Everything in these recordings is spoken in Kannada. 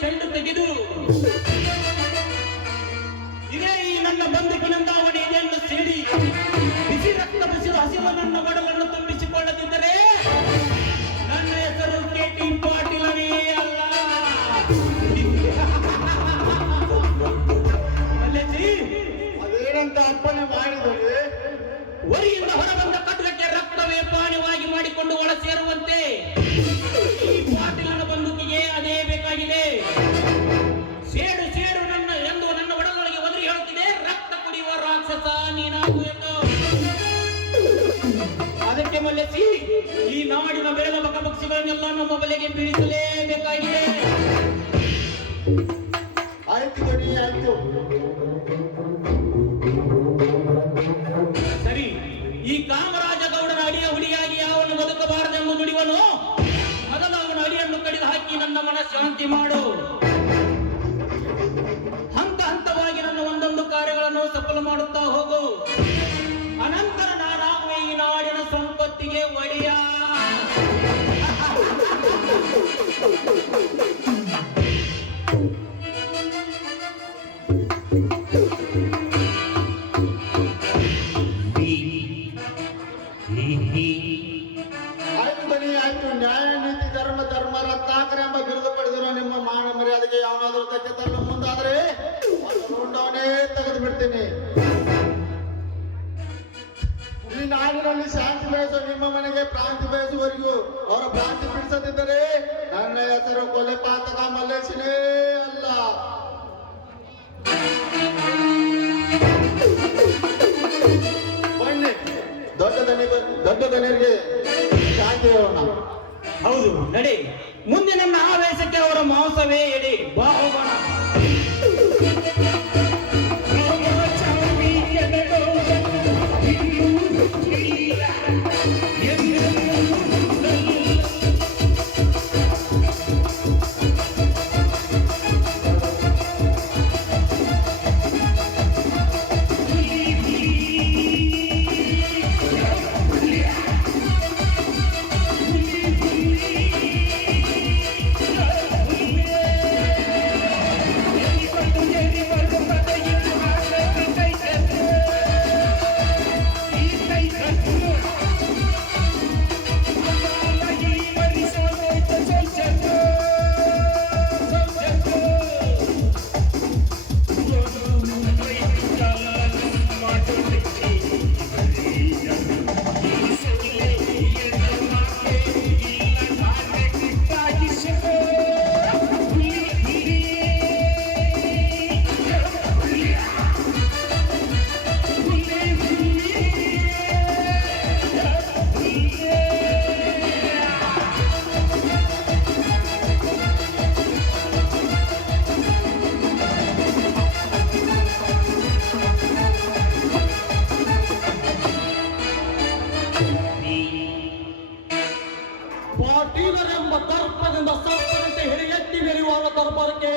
ಚೆಂಡು ತೆಗೆದು ಇದೇ ಈ ನನ್ನ ಬಂಧುಕಿನಂದಾವಣಿ ಇದೆಯನ್ನು ಸೇರಿ ಬಿಸಿ ರಕ್ತ ಬಸಿದ ಹಸಿರು ನನ್ನ ಒಡಲನ್ನು ತುಂಬಿಸಿಕೊಳ್ಳದಿದ್ದರೆ ನನ್ನ ಹೆಸರು ಕೆಟಿ ಪಾಟೀಲನೇ ಅಲ್ಲ. ಅದೇನಂತ ಅಪ್ಪನೆ ಮಾಡಿದರೆ ಹೊರಿಯಿಂದ ಹೊರಬಂದ ಕಟಕಕ್ಕೆ ರಕ್ತವೇ ಪಾನವಾಗಿ ಮಾಡಿಕೊಂಡು ಒಳ ಸೇರುವಂತೆ ಈ ಪಾಟೀಲನ ಬಂದೂಕಿಗೆ ಅದೇ ಬೇಕಾಗಿದೆ. ಸೇಡು ಸೇಡು ನನ್ನ ಎಂದು ನನ್ನ ಒಡಲೊಳಗೆ ಒದರಿ ಹೇಳುತ್ತಿದೆ, ರಕ್ತ ಕುಡಿಯುವ ರಾಕ್ಷಸ ನೀನಾಗು ಎಂದು. ಅದಕ್ಕೆ ಮಲ್ಲೆಸಿ ಈ ನಾಡಿನ ಬೆಳೆದ ಬಕಪಕ್ಷಿಗಳನ್ನೆಲ್ಲ ನಮ್ಮ ಬಲೆಗೆ ಬೀಳಿಸಲೇಬೇಕಾಗಿದೆ. ಆಯ್ತು ಗಡಿ ಆಯ್ತು. ಸರಿ, ಈ ಕಾಮರಾಜ ಗೌಡನ ಅಡಿಯ ಹುಡಿಯಾಗಿ ಯಾವನ್ನು ಬದುಕಬಾರದೆಂದು ನುಡಿವನು, ಮೊದಲು ಅವನ ಅಡಿಯನ್ನು ಕಡಿದು ಹಾಕಿ ನನ್ನ ಮನಃಶಾಂತಿ ಮಾಡು. ಹಂತ ಹಂತವಾಗಿ ನನ್ನ ಒಂದೊಂದು ಕಾರ್ಯಗಳನ್ನು ಸಫಲ ಮಾಡುತ್ತಾ ಹೋಗು. ಅನಂತರ ನಾನಾಗುವೆ ಈ ನಾಡಿನ ಸಂಪತ್ತಿಗೆ ಒಡೆಯ. ಆಯ್ತು ಗಡಿ ಆಯ್ತು. ನ್ಯಾಯ ನೀತಿ ಧರ್ಮ ಧರ್ಮ ರತ್ನಾಕರ ಎಂಬ ಬಿರುದು ಪಡೆದಿರೋ ನಿಮ್ಮ ಮಾನ ಮರ್ಯಾದೆಗೆ ಯಾವನಾದ್ರೂ ತಕ್ಕೆ ತರಲು ಮುಂದಾದ್ರೆ ಅವನೇ ತೆಗೆದು ಬಿಡ್ತೀನಿ. ಈ ನಾಡಿನಲ್ಲಿ ಶಾಂತಿ ಬಯಸೋ ನಿಮ್ಮ ಮನೆಗೆ ಪ್ರಾಂತಿ ಬಯಸುವವರಿಗೂ ಅವರ ಪ್ರಾಂತಿ ಬಿಡಿಸದಿದ್ದರೆ ನನ್ನ ಹೆಸರು ಕೊಲೆ ಪಾತಕ ಮಲ್ಲೇಶನೇ ಅಲ್ಲ. ಬನ್ನಿ, ದೊಡ್ಡ ದನಿಯರಿಗೆ ಶಾಂತಿ ಹೇಳೋಣ. ಹೌದು, ನಡಿ. ಮುಂದೆ ನನ್ನ ಆವೇಶಕ್ಕೆ ಅವರ ಮಾಂಸವೇ ಎಡಿ. ಬಾ ಹೋಗೋಣ. ಪಾಟೀಲರೆಂಬ ದರ್ಪದಿಂದ ಸರ್ಪದಂತೆ ಹಿಡಿಯೆತ್ತಿ ಮೆರೆಯುವ ದರ್ಬಾರಕ್ಕೆ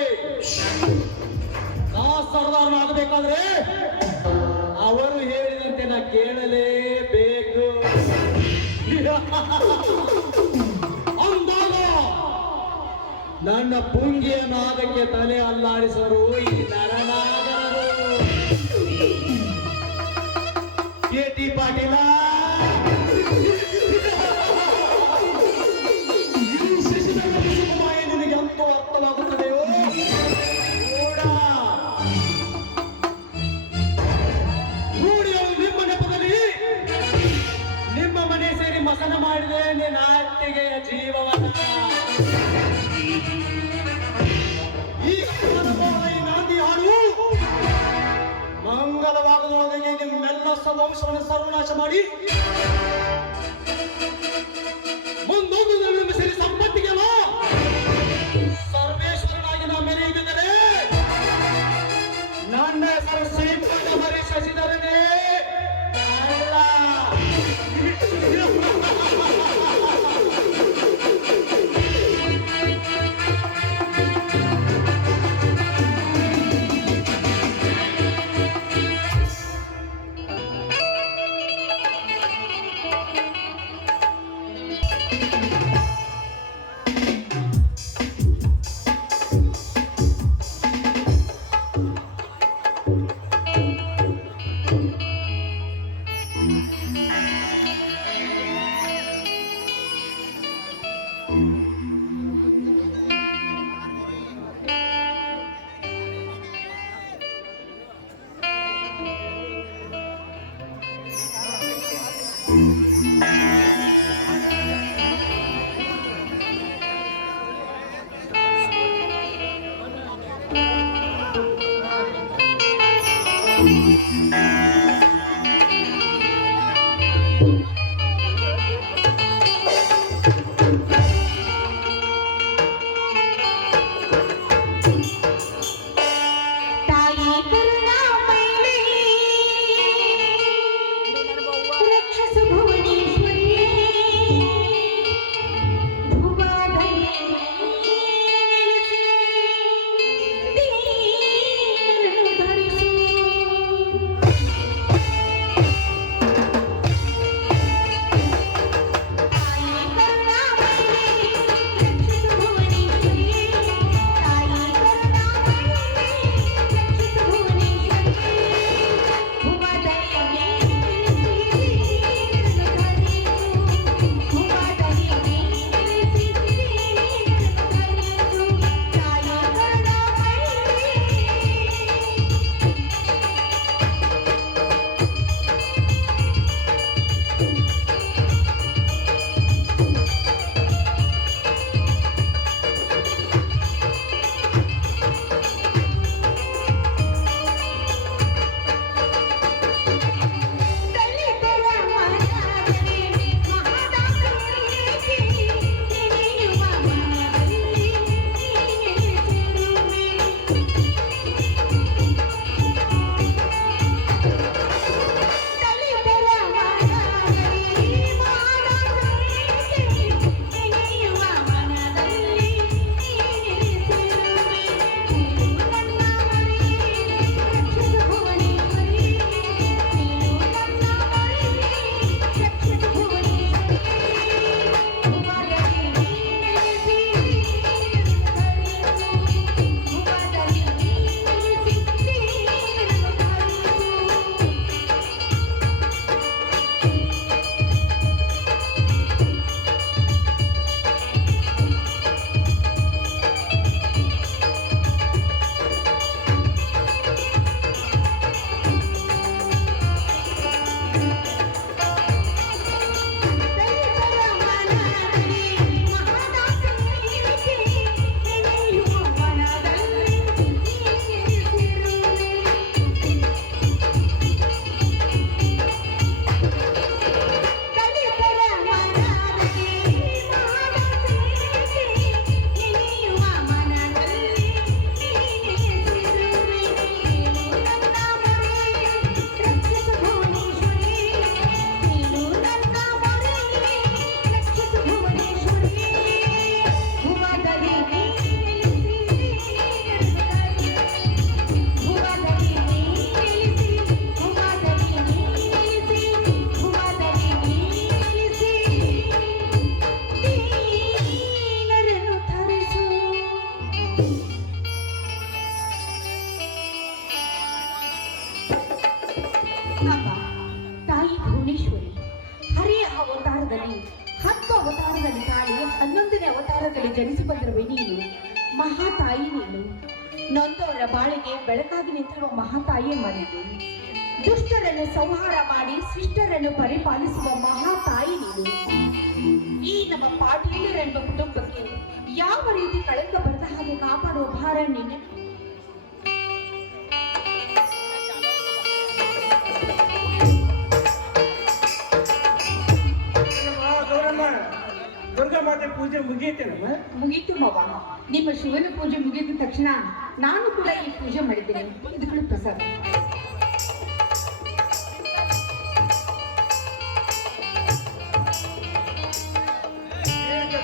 ನಾ ಸರ್ದಾರನಾಗಬೇಕಾದ್ರೆ ಅವರು ಹೇಳಿದಂತೆ ನಾ ಕೇಳಲೇಬೇಕು. ಅಂದಾಗ ನನ್ನ ಪುಂಗಿಯ ನಾದಕ್ಕೆ ತಲೆ ಅಲ್ಲಾಡಿಸರು ಈ ನರನಾಗರು. ಕೆಟಿ ಪಾಟೀಲ, ನಿನಗೆ ಅಂತೂ ಅರ್ಥವಾಗುತ್ತದೆಯೋ? ನಿಮ್ಮ ನೆಪದಲ್ಲಿ ನಿಮ್ಮ ಮನೆ ಸೇರಿ ಮಸನ ಮಾಡಿದೆ ನಿನ್ನ ಅತ್ತಿಗೆಯ ಜೀವವನ್ನ. ಈ ನಾಂದಿ ಹಾಡು ಮಂಗಲವಾಗದೊಳಗೆ ನಿಮ್ಮೆಲ್ಲ ವಂಶವನ್ನು ಸರ್ವನಾಶ ಮಾಡಿ ಮುಂದೊಂದು ನಿಮ್ಮ ಸೇರಿ ಸಂಪತ್ತಿಗೆ ಸರ್ವೇಶ್ವರನಾಗಿ ನಾ ಮೆರೆಯುತ್ತಿದ್ದರೆ ನನ್ನ ಹೆಸರು ಶ್ರೀಪಾದ ಹರಿ ಶಶಿಧರನೇ ಅಲ್ಲ. ತಾಯಿ ಕರುಣಾಮಯಿ ರಕ್ಷಸು ಭುವನೇಶ್ವರಿ ಭುವಾದಯೇ ದೀನರನ್ನು ಧರಿಸು. ತಾಯಿ ಕರುಣಾಮಯಿ ರಕ್ಷಸು ಭುವನೇಶ್ವರಿ ತಾಯಿ ಕರುಣಾಮಯಿ ರಕ್ಷಸು ಭುವನೇಶ್ವರಿ ಭುವಾದಯೇ ದೀನರನ್ನು ಧರಿಸು. ಭುವಾದಯೇ ದೀನರನ್ನು ಧರಿಸು. ತಾಯಿ ಕರುಣಾಮಯಿ ದಲಿತರ ಮನದಲ್ಲಿ ಮಹದಾಸೆಗೆ ನೆನೆಯುವ ಮನದಲ್ಲಿ ನೆಲೆಸಿರುವೆ. ದಲಿತರ ಮನದಲ್ಲಿ ಮಹದಾಸೆಗೆ ನೆನೆಯುವ ಮನದಲ್ಲಿ ನೆಲೆಸಿರುವೆ. ನೀನು ನನ್ನ ಮರಿ ರಕ್ಷಿಸು ಭುವನೇಶ್ವರಿ ನೀನು ನನ್ನ ಮರಿ ರಕ್ಷಿಸು ಭುವನೇಶ್ವರಿ ಭುವದಲ್ಲಿ ನೆಲೆಸಿ ಧರಿಸು. ಭುವದಲ್ಲಿ ನೆಲೆಸಿ ಧರಿಸು. ದಲಿತರ ಮನದಲ್ಲಿ ಮಹದಾಸೆಗೆ ನೆನೆಯುವ ಮನದಲ್ಲಿ ನೆಲೆಸಿರುವೆ. ದಲಿತರ ಮನದಲ್ಲಿ ಮಹದಾಸೆಗೆ ನೆನೆಯುವ ಮನದಲ್ಲಿ ನೆಲೆಸಿರುವೆ. ನೀನು ನನ್ನ ಮರಿ ರಕ್ಷಿಸು ಭುವನೇಶ್ವರಿ ನೀನು ನನ್ನ ಮರಿ ರಕ್ಷಿಸು ಭುವನೇಶ್ವರಿ ಭುವದಲ್ಲಿ ನೆಲೆಸಿ ಭುವದಲ್ಲಿ ನೆಲೆಸಿ ಭುವದಲ್ಲಿ ನೆಲೆಸಿ ಭುವದಲ್ಲಿ ನೆಲೆಸಿ ದೀನರನ್ನು ಧರಿಸು. ಅಮ್ಮ ತಾಯಿ ಭುವನೇಶ್ವರಿ ಹರಿಯ ಅವತಾರದಲ್ಲಿ 10 ಅವತಾರದಲ್ಲಿ ತಾಳಿ 11ನೇ ಅವತಾರದಲ್ಲಿ ಜನಿಸಿ ಬಂದಿರುವೆ ನೀನು ಮಹಾತಾಯಿ ನೀನು. ನೊಂದವರ ಬಾಳಿಗೆ ಬೆಳಕಾಗಿ ನಿಂತಿರುವ ಮಹಾತಾಯಿಯ ಮನೆದು ದುಷ್ಟರನ್ನು ಸಂಹಾರ ಮಾಡಿ ಶಿಷ್ಟರನ್ನು ಪರಿಪಾಲಿಸುವ ಮಹಾತಾಯಿ ನೀನು. ಈ ನಮ್ಮ ಪಾಟೀಲರೆಂಬ ಕುಟುಂಬಕ್ಕೆ ಯಾವ ರೀತಿ ಕಳಂಕ ಬರದ ಹಾಗೆ ಕಾಪಾಡುವ ಭಾರ ನಿನ್ನ. ದುರ್ಗಾ ಮಾತೆ ಪೂಜೆ ಮುಗಿಯುತ್ತೇನಮ್ಮ? ಮುಗೀತು ಮವ. ನಿಮ್ಮ ಶಿವನ ಪೂಜೆ ಮುಗಿದ ತಕ್ಷಣ ನಾನು ಕೂಡ ಈ ಪೂಜೆ ಮಾಡಿದ್ದೇನೆ. ಇದಕ್ಕೂ ಪ್ರಸಾದ.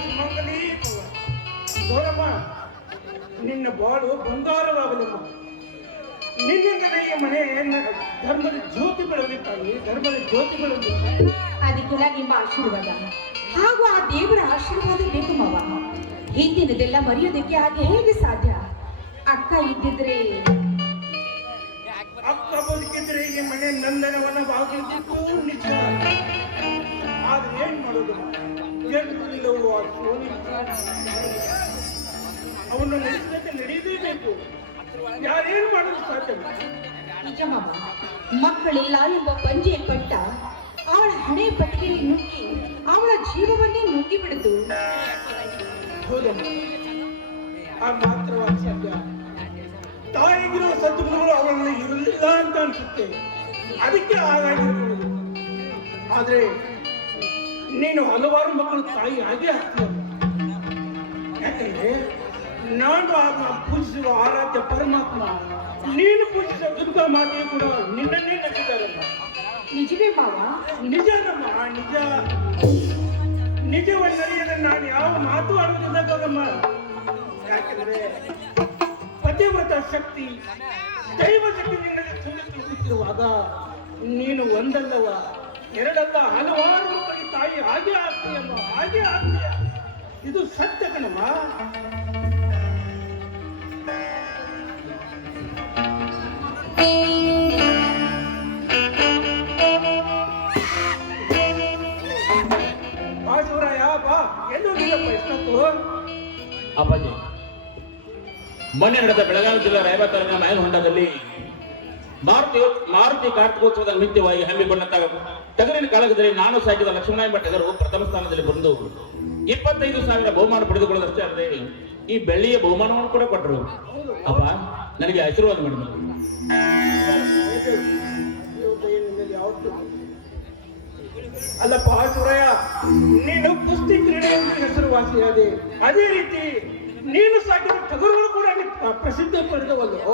ಸುಮಂಗಲಿ ಗೌರಮ್ಮ, ನಿನ್ನ ಬಾಳು ಬಂಗಾರವಾಗಲಮ್ಮ. ನಿನ್ನಿಂದಲೇ ಈ ಮನೆ ಧರ್ಮದ ಜ್ಯೋತಿ ಬೆಳಲಿ ತಾಯಿ, ಧರ್ಮದ ಜ್ಯೋತಿ ಬೆಳಲಿ. ಅದಕ್ಕೆಲ್ಲ ನಿಮ್ಮ ಆಶೀರ್ವಾದ ಹಾಗೂ ಆ ದೇವರ ಆಶೀರ್ವಾದ ಬೇಕು ಮಾವ. ಹಿಂದಿನದೆಲ್ಲ ಮರೆಯೋದಕ್ಕೆ ಹಾಗೆ ಹೇಗೆ ಸಾಧ್ಯ? ಅಕ್ಕ ಇದ್ದಿದ್ರೆ ಅಕ್ಕ ಬದುಕಿದ್ರೆ ಈ ಮನೆ ನಂದನವನವಾಗಿದ್ದು ನಿಜ. ಆದ್ರೆ ಏನ್ ಮಾಡೋದು, ಎಲ್ಲವೂ ಆ ಸೋನಿ ಅವನು ನಡೆಸಿದಂತೆ ನಡೆಯಲೇಬೇಕು. ಯಾರೇನು ಮಾಡಲು ಸಾಧ್ಯ? ನಿಜ ಮಾವ, ಮಕ್ಕಳಿಲ್ಲ ಎಂಬ ಪಂಜೆ ಪಟ್ಟ ಆ ಅವಳ ಹಣೆ ಪಟ್ಟಿಗೆ ನುಗ್ಗಿ ಅವಳ ಜೀವವನ್ನೇ ನುಗ್ಗಿಬಿಡಿತು. ಹೌದಮ್ಮ, ಆ ಮಾತ್ರವಾದ ಸತ್ಯ. ತಾಯಿಗಿರೋ ಸದ್ಗುಣಗಳು ಅವಳಲ್ಲಿ ಇರಲಿಲ್ಲ ಅಂತ ಅನ್ಸುತ್ತೆ, ಅದಕ್ಕೆ ಹಾಗಾಗಿರ್ಬೋದು. ಆದ್ರೆ ನೀನು ಹಲವಾರು ಮಕ್ಕಳು ತಾಯಿ ಹಾಗೆ ಆಗ್ತೀಯ. ಯಾಕಂದ್ರೆ ನಾನು ಆಗ ಪೂಜಿಸುವ ಆರಾಧ್ಯ ಪರಮಾತ್ಮ, ನೀನು ಪೂಜಿಸುವ ದುರ್ಗಾ ಮಾತೆಯು ಕೂಡ ನಿನ್ನನ್ನೇ ನಂಬಿದ್ದಾರಲ್ಲ. ನಿಜವೇ ಮಾವ? ನಿಜನಮ್ಮ, ನಿಜ. ನಿಜವನ್ನರಿಯದ ನಾನು ಯಾವ ಮಾತು ಆಡುವುದಿಲ್ಲ ಗೌರಮ್ಮ. ಯಾಕಂದ್ರೆ ಪತಿವ್ರತ ಶಕ್ತಿ, ದೈವ ಶಕ್ತಿ ನಿನ್ನಲ್ಲಿ ತುಂಬಿ ತುಳುಕುತ್ತಿರುವಾಗ ನೀನು ಒಂದಲ್ಲವ ಎರಡಲ್ಲ ಹಲವಾರು ಮಕ್ಕಳಿಗೆ ತಾಯಿ ಹಾಗೆ ಆಗ್ತೀಯಮ್ಮ, ಹಾಗೆ ಆಗ್ತೀಯ. ಇದು ಸತ್ಯ ಕಣಮ್ಮ. ಬಾ ಶಿವರಾಯ, ಬಾ. ಎಲ್ಲೋ ನೀನಪ್ಪ ಎಷ್ಟೊತ್ತು? ಅಪ್ಪಾಜಿ, ಮೊನ್ನೆ ನಡೆದ ಬೆಳಗಾವಿ ಜಿಲ್ಲಾ ರಾಯಬಾಗ ತಾಲೂಕಿನ ಮೈಲಹೊಂಡದಲ್ಲಿ ಮಾರುತಿ ಕಾರ್ತಿಕೋತ್ಸವದ ನಿಮಿತ್ತವಾಗಿ ಹಮ್ಮಿಕೊಂಡಂತಹ ಟಗರಿನ ಕಾಳಗದಲ್ಲಿ ನಾನು ಸಾಕಿದ ಲಕ್ಷ್ಮಣಾಯಂಬ ಟಗರು ಪ್ರಥಮ ಸ್ಥಾನದಲ್ಲಿ ಬಂದು 25,000 ಬಹುಮಾನ ಪಡೆದುಕೊಳ್ಳೋದಷ್ಟೇ ಅಲ್ಲದೆ ಈ ಬೆಳ್ಳಿಯ ಬಹುಮಾನವನ್ನು ಕೂಡ ಕೊಟ್ಟರು. ಅಪ್ಪ, ನನಗೆ ಆಶೀರ್ವಾದ ಮಾಡಿ. ಅಲ್ಲಪ್ಪ ಶಿವರಾಯ, ನೀನು ಕುಸ್ತಿ ಕ್ರೀಡೆಯಲ್ಲಿ ಹೆಸರುವಾಸಿಯಾದೆ, ಅದೇ ರೀತಿ ನೀನು ಸಾಕಿದ ಟಗರುಗಳು ಕೂಡ ಪ್ರಸಿದ್ಧ ಪಡೆದವಲ್ಲೋ.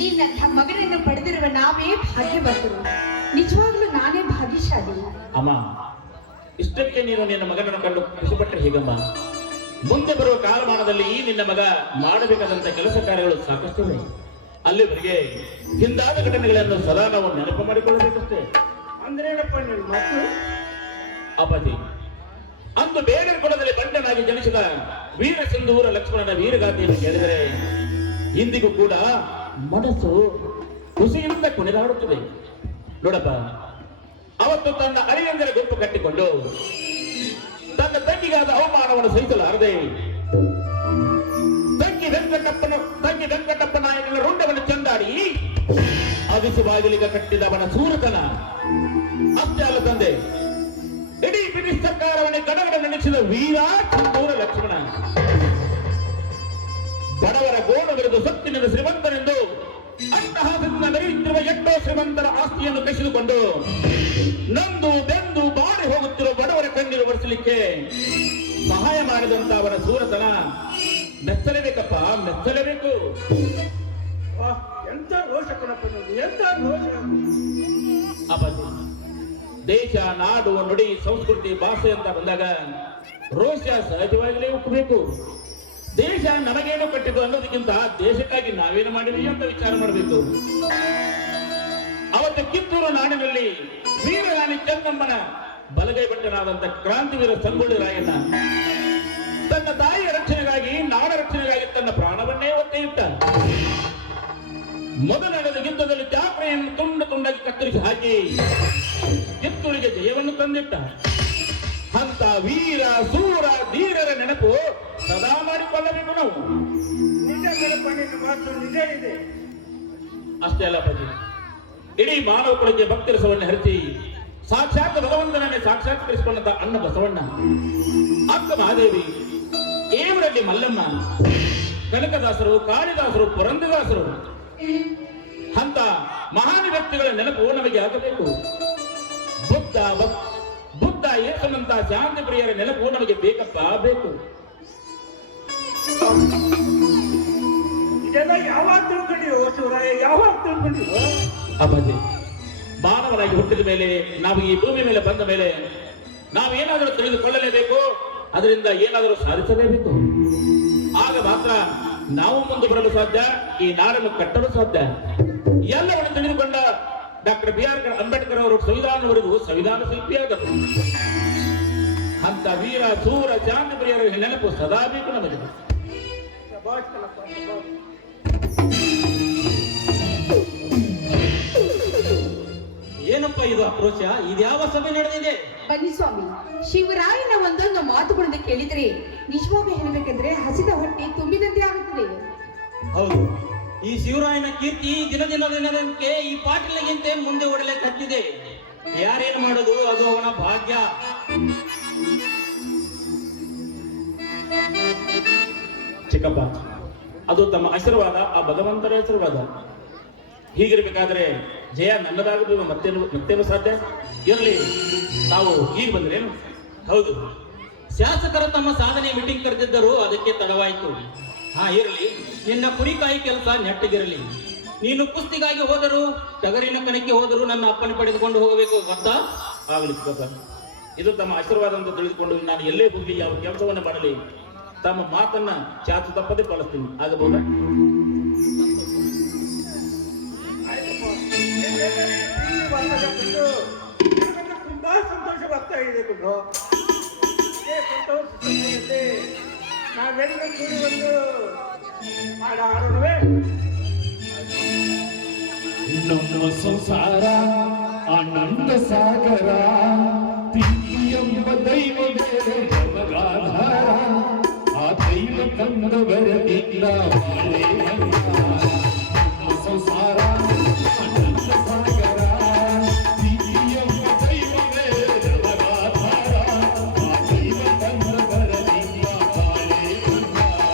ನಿನ್ನಂಥ ಮಗನನ್ನು ಪಡೆದಿರುವ ನಾವೇ ಭಾಗ್ಯವಂತರು. ನಿಜವಾಗ್ಲೂ ನಾನೇ ಭಾಗ್ಯಶಾಲಿ. ಅಮ್ಮ, ಇಷ್ಟಕ್ಕೆ ನೀನು ನಿನ್ನ ಮಗನನ್ನು ಕಂಡು ಖುಷಿಪಟ್ಟರೆ ಹೇಗಮ್ಮ? ಮುಂದೆ ಬರುವ ಕಾಲಮಾನದಲ್ಲಿ ಈ ನಿನ್ನ ಮಗ ಮಾಡಬೇಕಾದಂತ ಕೆಲಸ ಕಾರ್ಯಗಳು ಸಾಕಷ್ಟಿವೆ. ಅಲ್ಲಿವರೆಗೆ ಹಿಂದಾದ ಘಟನೆಗಳನ್ನು ಸದಾ ನಾವು ನೆನಪು ಮಾಡಿಕೊಳ್ಳಬೇಕಷ್ಟೇ. ಅಂದ್ರೇನಪ್ಪ ನನ್ನ ಮಾತು? ಅಪ್ಪಾಜಿ, ಅಂದು ಬೇಡರ ಕುಲದಲ್ಲಿ ಬಂಟನಾಗಿ ಜನಿಸಿದ ವೀರ ಸಿಂಧೂರ ಲಕ್ಷ್ಮಣನ ವೀರಗಾಥೆಯನ್ನು ಕೇಳಿದರೆ ಇಂದಿಗೂ ಕೂಡ ಮನಸ್ಸು ಖುಷಿಯಿಂದ ಕುಣಿದಾಡುತ್ತದೆ. ನೋಡಪ್ಪ, ಅವತ್ತು ತನ್ನ ಅಳಿಯಂದಿರ ಗುಂಪು ಕಟ್ಟಿಕೊಂಡು ತನ್ನ ತಂಗಿಗಾದ ಅವಮಾನವನ್ನು ಸಹಿಸಲಾರದೆ ತಂಗಿ ವೆಂಕಟಪ್ಪ ನಾಯಕನ ರುಂಡವನ್ನು ಚೆಂದಾಡಿ ಅವಿಸಿ ಬಾಗಿಲಿಗೆ ಕಟ್ಟಿದವನ ಸೂರತನ ಅಷ್ಟೇ ಅಲ್ಲ ತಂದೆ, ಇಡೀ ಬ್ರಿಟಿಷ್ ಸರ್ಕಾರವನ್ನೇ ಗಡಗಡ ನಡೆಸಿದ ವೀರ ಸಿಂಧೂರ ಲಕ್ಷ್ಮಣ ಬಡವರ ಗೋಣ ಬೆರೆದು ಸತ್ತಿನ ಶ್ರೀಮಂತನೆಂದು ಅಟ್ಟಹಾಸದಿಂದ ಮೆರೆಯುತ್ತಿರುವ ಎಷ್ಟೋ ಶ್ರೀಮಂತರ ಆಸ್ತಿಯನ್ನು ಕಸಿದುಕೊಂಡು ನೊಂದು ಬೆಂದು ಬಾಡಿ ಹೋಗುತ್ತಿರುವ ಬಡವರ ಕಣ್ಣೀರು ಒರೆಸಲಿಕ್ಕೆ ಸಹಾಯ ಮಾಡಿದಂತ ಅವರ ಸೂರತನ ಮೆಚ್ಚಲೇಬೇಕಪ್ಪ, ಮೆಚ್ಚಲೇಬೇಕು. ಎಂತ ರೋಷ ಕಣಪ್ಪ, ಎಂತ ರೋಷ. ಅಪ್ಪಾಜಿ, ದೇಶ, ನಾಡು, ನುಡಿ, ಸಂಸ್ಕೃತಿ, ಭಾಷೆ ಅಂತ ಬಂದಾಗ ರೋಷ ಸಹಜವಾಗಲೇ ಉಕ್ಕಬೇಕು. ದೇಶ ನಮಗೇನು ಕಟ್ಟಿದ್ದು ಅನ್ನೋದಕ್ಕಿಂತ ದೇಶಕ್ಕಾಗಿ ನಾವೇನು ಮಾಡಿದ್ವಿ ಅಂತ ವಿಚಾರ ಮಾಡಬೇಕು. ಅವತ್ತು ಕಿತ್ತೂರು ನಾಡಿನಲ್ಲಿ ವೀರರಾಣಿ ಚೆನ್ನಮ್ಮನ ಬಲಗೈ ಭಟ್ಟನಾದಂತ ಕ್ರಾಂತಿವೀರ ಸಂಗೊಳ್ಳಿ ರಾಯಣ್ಣ ತನ್ನ ತಾಯಿಯ ರಕ್ಷಣೆಗಾಗಿ, ನಾಡ ರಕ್ಷಣೆಗಾಗಿ ತನ್ನ ಪ್ರಾಣವನ್ನೇ ಒತ್ತೆ ಇಟ್ಟ. ಮೊದಲ ನಡೆದ ಯುದ್ಧದಲ್ಲಿ ಚಾಪೆಯನ್ನು ತುಂಡಾಗಿ ಕತ್ತರಿಸಿ ಹಾಕಿ ಕಿತ್ತೂರಿಗೆ ಜಯವನ್ನು ತಂದಿಟ್ಟ. ಅಂತ ವೀರ ಸೂರ ಧೀರರ ನೆನಪು ಸದಾ ಮಾಡಿಕೊಳ್ಳಬೇಕು ನಾವು. ನಿಜ ಕಣಪ್ಪ, ನಿನ್ನ ಮಾತು ನಿಜ ಇದೆ. ಅಷ್ಟೇ ಅಲ್ಲ ಅಪ್ಪಾಜಿ, ಇಡೀ ಮಾನವ ಕುಲಕ್ಕೆ ಭಕ್ತಿ ರಸವನ್ನು ಹರಿಸಿ ಸಾಕ್ಷಾತ್ ಭಗವಂತನನ್ನೇ ಸಾಕ್ಷಾತ್ಕರಿಸಿಕೊಂಡಂತ ಅಣ್ಣ ಬಸವಣ್ಣ, ಅಕ್ಕ ಮಹಾದೇವಿ, ಏವರಲ್ಲಿ ಮಲ್ಲಮ್ಮ, ಕನಕದಾಸರು, ಕಾಳಿದಾಸರು, ಪುರಂದರದಾಸರು ಅಂತ ಮಹಾನ್ ವ್ಯಕ್ತಿಗಳ ನೆನಪು ನಮಗೆ ಆಗಬೇಕು. ಬುದ್ಧ ಯೇಸುನಂತ ಶಾಂತಿ ಪ್ರಿಯರ ನೆನಪು ನಮಗೆ ಬೇಕಪ್ಪ, ಬೇಕು. ಇದೆಲ್ಲ ಯಾವಾಗ ತಿಳ್ಕೊಂಡಿಯೋ ಶಿವರಾಯ, ಯಾವಾಗ ತಿಳ್ಕೊಂಡಿಯೋ? ಅಪ್ಪಾಜಿ, ಮಾನವನಾಗಿ ಹುಟ್ಟಿದ ಮೇಲೆ, ನಾವು ಈ ಭೂಮಿ ಮೇಲೆ ಬಂದ ಮೇಲೆ ನಾವೇನಾದರೂ ತಿಳಿದುಕೊಳ್ಳಲೇಬೇಕು, ಅದರಿಂದ ಏನಾದರೂ ಸಾಧಿಸಲೇಬೇಕು. ಆಗ ಮಾತ್ರ ನಾವು ಮುಂದೆ ಬರಲು ಸಾಧ್ಯ, ಈ ನಾಡನ್ನು ಕಟ್ಟಲು ಸಾಧ್ಯ. ಎಲ್ಲವನ್ನು ತಿಳಿದುಕೊಂಡ ಡಾಕ್ಟರ್ B.R. ಅಂಬೇಡ್ಕರ್ ಅವರು ಸಂವಿಧಾನವರೆಗೂ ಸಂವಿಧಾನ ಶಿಲ್ಪಿಯಾದರು. ಅಂತ ವೀರ ಸೂರ ಶಾಂತಿ ಪ್ರಿಯರ ನೆನಪು ಸದಾ ಬೇಕು ನಮಗೆ. ಏನಪ್ಪ ಇದು ಆಕ್ರೋಶ? ಇದ್ಯಾವ ಸಭೆ ನಡೆದಿದೆ? ಬನ್ನಿ ಸ್ವಾಮಿ, ಶಿವರಾಯನ ಒಂದೊಂದು ಮಾತುಗಳನ್ನು ಕೇಳಿದ್ರೆ ನಿಜವಾಗಿ ಹೇಳಬೇಕೆಂದ್ರೆ ಹಸಿದ ಹೊಟ್ಟೆ ತುಂಬಿದಂತೆ ಆಗುತ್ತದೆ. ಹೌದು, ಈ ಶಿವರಾಯನ ಕೀರ್ತಿ ದಿನದಿನಕ್ಕೆ ಈ ಪಾಟೀಲಗಿಂತ ಮುಂದೆ ಓಡಲಿಕ್ಕೆ ಹತ್ತಿದೆ. ಯಾರೇನು ಮಾಡೋದು ಅದು ಅವನ ಭಾಗ್ಯ. ಚಿಕ್ಕಪ್ಪ, ಅದು ತಮ್ಮ ಆಶೀರ್ವಾದ, ಆ ಭಗವಂತನ ಆಶೀರ್ವಾದ. ಹೀಗಿರ್ಬೇಕಾದ್ರೆ ಜಯ ನನ್ನದಾಗುವುದು ಮತ್ತೇನು ಸಾಧ್ಯ? ಇರಲಿ, ನಾವು ಈಗ ಬಂದ್ರೇನು? ಹೌದು, ಶಾಸಕರು ತಮ್ಮ ಸಾಧನೆ ಮೀಟಿಂಗ್ ಕರೆದಿದ್ದರು, ಅದಕ್ಕೆ ತಡವಾಯಿತು. ಹಾ ಇರಲಿ, ನಿನ್ನ ಕುರಿಕಾಯಿ ಕೆಲಸ ನೆಟ್ಟಗಿರಲಿ. ನೀನು ಕುಸ್ತಿಗಾಗಿ ಹೋದರೂ, ಟಗರಿನ ಕಣಕ್ಕೆ ಹೋದರೂ ನನ್ನ ಅಪ್ಪನ ಪಡೆದುಕೊಂಡು ಹೋಗಬೇಕು ಗೊತ್ತಾ? ಆಗಲಿ ಚಿಕ್ಕಪ್ಪ, ಇದು ತಮ್ಮ ಆಶೀರ್ವಾದ ಅಂತ ತಿಳಿದುಕೊಂಡು ನಾನು ಎಲ್ಲೇ ಹೋಗಲಿ, ಯಾವ ಕೆಲಸವನ್ನು ಮಾಡಲಿ, ತಮ್ಮ ಮಾತನ್ನ ಚಾಚು ತಪ್ಪದೆ ಪಾಲಿಸ್ತೀನಿ. ಆಗಬಹುದಾ? ತುಂಬಾ ಸಂತೋಷವಾಗ್ತಾ ಇದೆ ಗುರು. ಸಂತೋಷ ನಾವೆಲ್ಲ ಕೂಡಿ ಒಂದು ಹಾಡ ಹಾಡೋಣವೇ? ನಮ್ಮ ಸಂಸಾರ ಆನಂದ ಸಾಗರ, ಪ್ರೀತಿ ಎಂಬ ದೈವವೇ ಜಗದಾಧಾರ, ಆ ದೈವ ತಂದವರದಿಂದ ಬಾಳೆ ಬಂಗಾರ. ನಮ್ಮ ಸಂಸಾರ ಆನಂದ ಸಾಗರ, ಪ್ರೀತಿ ಎಂಬ ದೈವವೇ ಜಗದಾಧಾರ, ಆ ದೈವ ತಂದವರದಿಂದ ಬಾಳೆ ಬಂಗಾರ.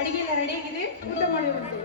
ಅಡಿಗೆ ಎಲ್ಲ ರೆಡಿ ಆಗಿದೆ, ಊಟ ಮಾಡುವಂತೆ.